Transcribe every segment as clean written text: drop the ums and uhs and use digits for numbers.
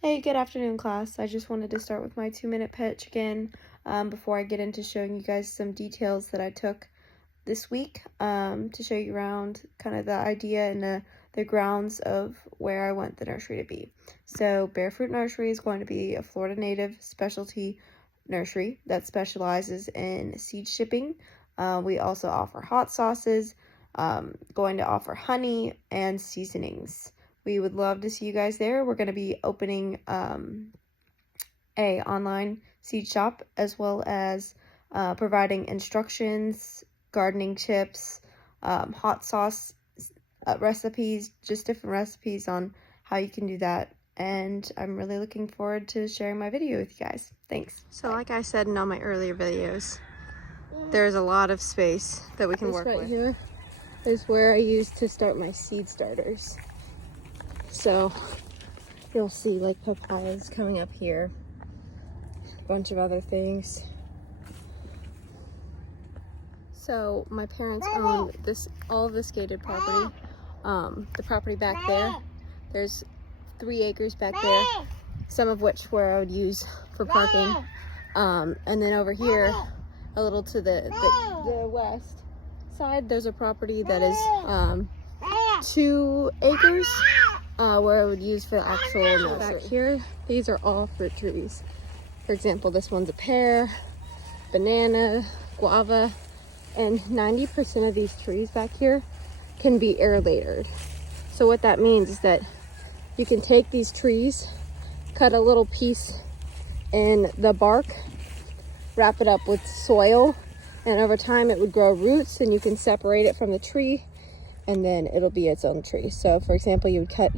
Hey, good afternoon, class. I just wanted to start with my 2-minute pitch again before I get into showing you guys some details that I took this week to show you around kind of the idea and the grounds of where I want the nursery to be. So Barefoot Nursery is going to be a Florida native specialty nursery that specializes in seed shipping. We also offer hot sauces, going to offer honey and seasonings. We would love to see you guys there. We're going to be opening a online seed shop as well as providing instructions, gardening tips, hot sauce recipes, just different recipes on how you can do that. And I'm really looking forward to sharing my video with you guys. Thanks. So like I said in all my earlier videos, there's a lot of space that we can work with. This right here is where I use to start my seed starters. So you'll see like papayas coming up here, a bunch of other things. So my parents own all of this gated property. The property back there, there's 3 acres back there, some of which where I would use for parking. And then over here, a little to the west side, there's a property that is 2 acres. Where I would use for the actual nursery. Back here, these are all fruit trees. For example, this one's a pear, banana, guava, and 90% of these trees back here can be aerated. So what that means is that you can take these trees, cut a little piece in the bark, wrap it up with soil, and over time it would grow roots and you can separate it from the tree and then it'll be its own tree. So for example, you would cut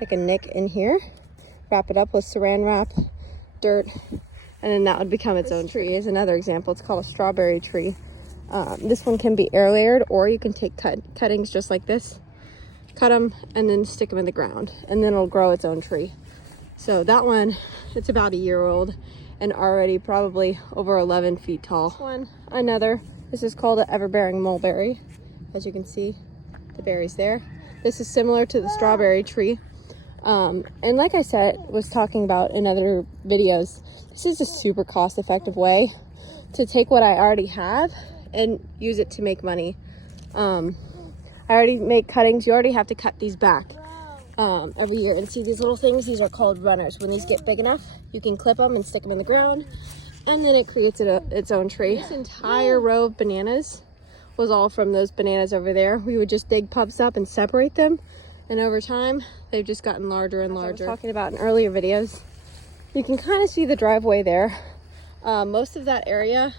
like a nick in here, wrap it up with saran wrap, dirt, and then that would become its own tree. Is another example. It's called a strawberry tree. This one can be air layered, or you can take cuttings just like this, cut them and then stick them in the ground, and then it'll grow its own tree. So that one, it's about a year old and already probably over 11 feet tall. This one, this is called an everbearing mulberry. As you can see, the berries there. This is similar to the strawberry tree. And like I was talking about in other videos, this is a super cost-effective way to take what I already have and use it to make money. I already make cuttings. You already have to cut these back every year. And see these little things? These are called runners. When these get big enough, you can clip them and stick them in the ground, and then it creates its own tree. This entire row of bananas was all from those bananas over there. We would just dig pups up and separate them, and over time they've just gotten larger and larger. As I was talking about in earlier videos, you can kind of see the driveway there. Most of that area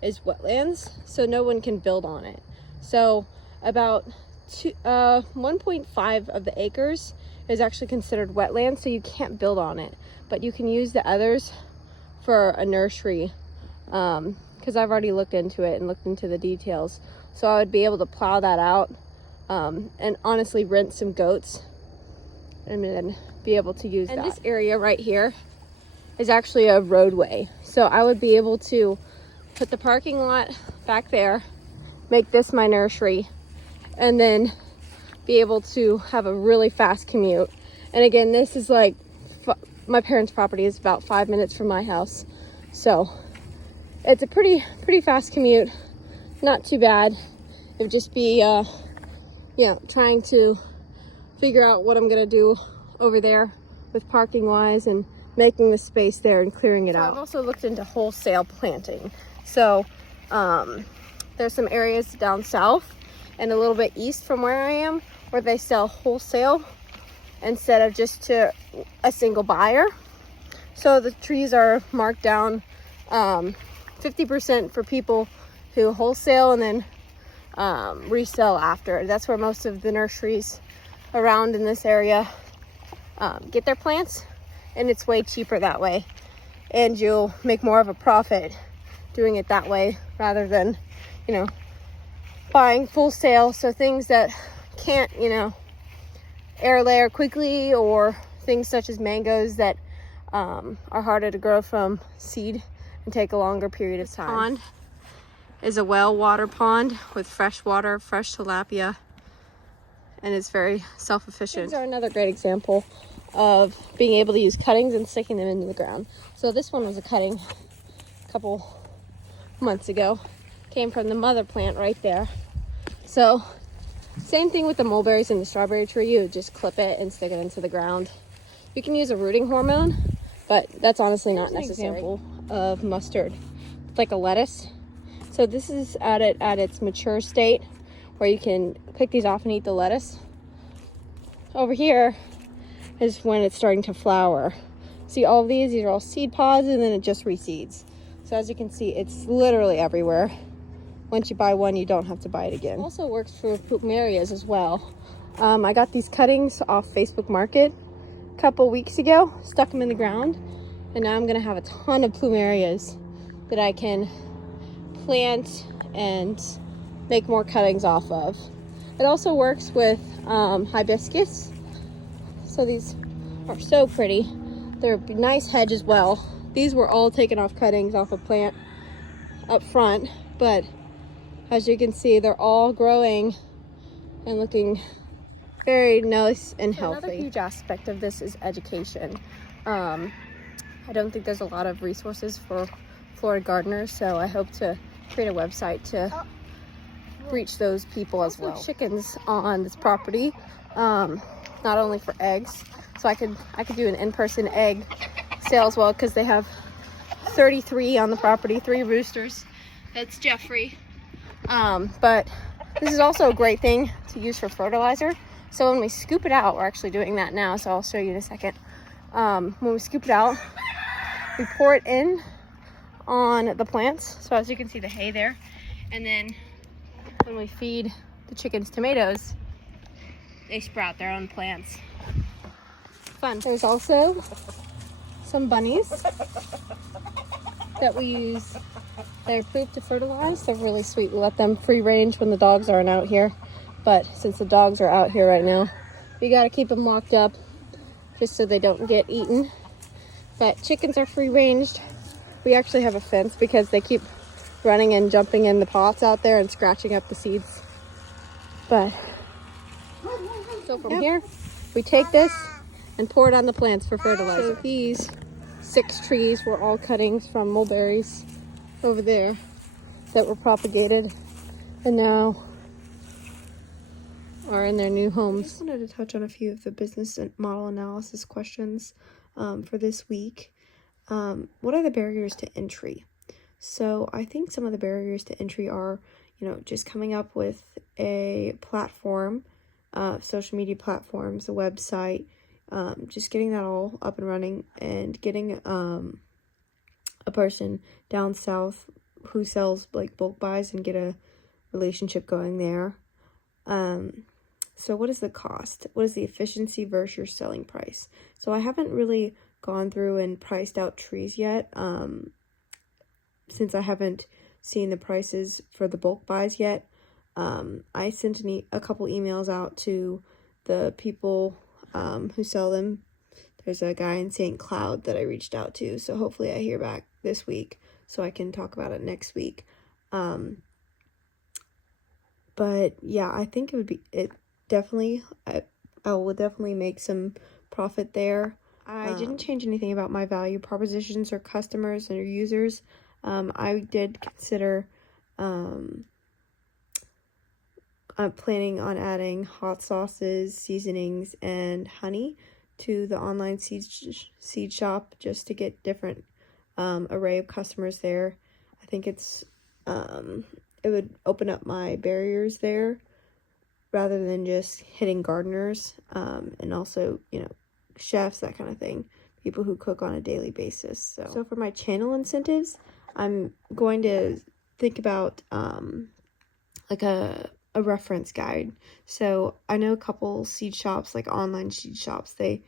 is wetlands, so no one can build on it. So about 1.5 of the acres is actually considered wetland, so you can't build on it, but you can use the others for a nursery. Because I've already looked into it and looked into the details. So I would be able to plow that out and honestly rent some goats and then be able to use that. And this area right here is actually a roadway. So I would be able to put the parking lot back there, make this my nursery, and then be able to have a really fast commute. And again, this is like, my parents' property is about 5 minutes from my house. So it's a pretty fast commute, not too bad. It would just be, trying to figure out what I'm gonna do over there with parking wise and making the space there and clearing it out. I've also looked into wholesale planting. So there's some areas down south and a little bit east from where I am where they sell wholesale instead of just to a single buyer. So the trees are marked down 50% for people who wholesale and then resell after. That's where most of the nurseries around in this area get their plants, and it's way cheaper that way, and you'll make more of a profit doing it that way rather than buying full sale. So things that can't air layer quickly, or things such as mangoes that are harder to grow from seed and take a longer period of time. Pond is a well water pond with fresh water, fresh tilapia, and it's very self-efficient. These are another great example. of being able to use cuttings and sticking them into the ground. So this one was a cutting a couple months ago. Came from the mother plant right there. So same thing with the mulberries and the strawberry tree. You would just clip it and stick it into the ground. You can use a rooting hormone, but that's honestly not necessary. An example of mustard. It's like a lettuce. So this is at its mature state where you can pick these off and eat the lettuce. Over here is when it's starting to flower. See all of these are all seed pods, and then it just reseeds. So as you can see, it's literally everywhere. Once you buy one, you don't have to buy it again. It also works for plumerias as well. I got these cuttings off Facebook Market a couple weeks ago, stuck them in the ground, and now I'm gonna have a ton of plumerias that I can plant and make more cuttings off of. It also works with hibiscus. So these are so pretty. They're a nice hedge as well. These were all taken off cuttings off a plant up front, but as you can see, they're all growing and looking very nice and healthy. Another huge aspect of this is education. I don't think there's a lot of resources for Florida gardeners, so I hope to create a website to reach those people as well. Chickens on this property, not only for eggs, so I could do an in-person egg sale as well, because they have 33 on the property, 3 roosters. That's Jeffrey. But this is also a great thing to use for fertilizer. So when we scoop it out, we're actually doing that now, so I'll show you in a second. When we scoop it out, we pour it in on the plants. So as you can see, the hay there. And then when we feed the chickens tomatoes, they sprout their own plants. Fun. There's also some bunnies that we use their poop to fertilize. They're really sweet. We let them free range when the dogs aren't out here. But since the dogs are out here right now, we gotta keep them locked up just so they don't get eaten. But chickens are free ranged. We actually have a fence because they keep running and jumping in the pots out there and scratching up the seeds. But so from here, we take this and pour it on the plants for fertilizer. So these 6 trees were all cuttings from mulberries over there that were propagated and now are in their new homes. I just wanted to touch on a few of the business and model analysis questions for this week. What are the barriers to entry? So I think some of the barriers to entry are, just coming up with a platform, social media platforms, a website, just getting that all up and running, and getting a person down south who sells like bulk buys and get a relationship going there. So what is the cost? What is the efficiency versus your selling price? So I haven't really gone through and priced out trees yet, since I haven't seen the prices for the bulk buys yet. I sent a couple emails out to the people who sell them. There's a guy in St. Cloud that I reached out to, so hopefully I hear back this week so I can talk about it next week. But yeah, I think I will definitely make some profit there. I didn't change anything about my value propositions or customers or users. I did consider I'm planning on adding hot sauces, seasonings, and honey to the online seed shop just to get different array of customers there. I think it would open up my barriers there rather than just hitting gardeners, and also, chefs, that kind of thing, people who cook on a daily basis. So for my channel incentives, I'm going to think about like a reference guide. So I know a couple seed shops, like online seed shops, they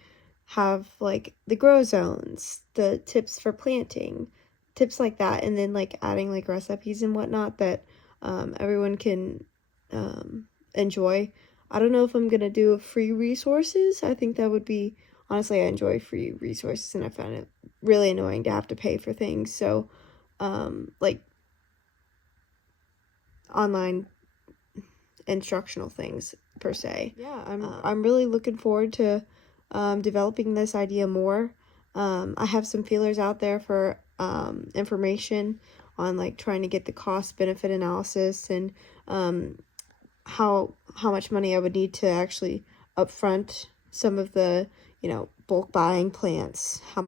have like the grow zones, the tips for planting, tips like that, and then like adding like recipes and whatnot that everyone can enjoy. I don't know if I'm gonna do free resources. I think that would be, honestly, I enjoy free resources and I find it really annoying to have to pay for things. So like online instructional things per se. Yeah, I'm really looking forward to developing this idea more. I have some feelers out there for information on like trying to get the cost benefit analysis and how much money I would need to actually upfront some of the, you know, bulk buying plants.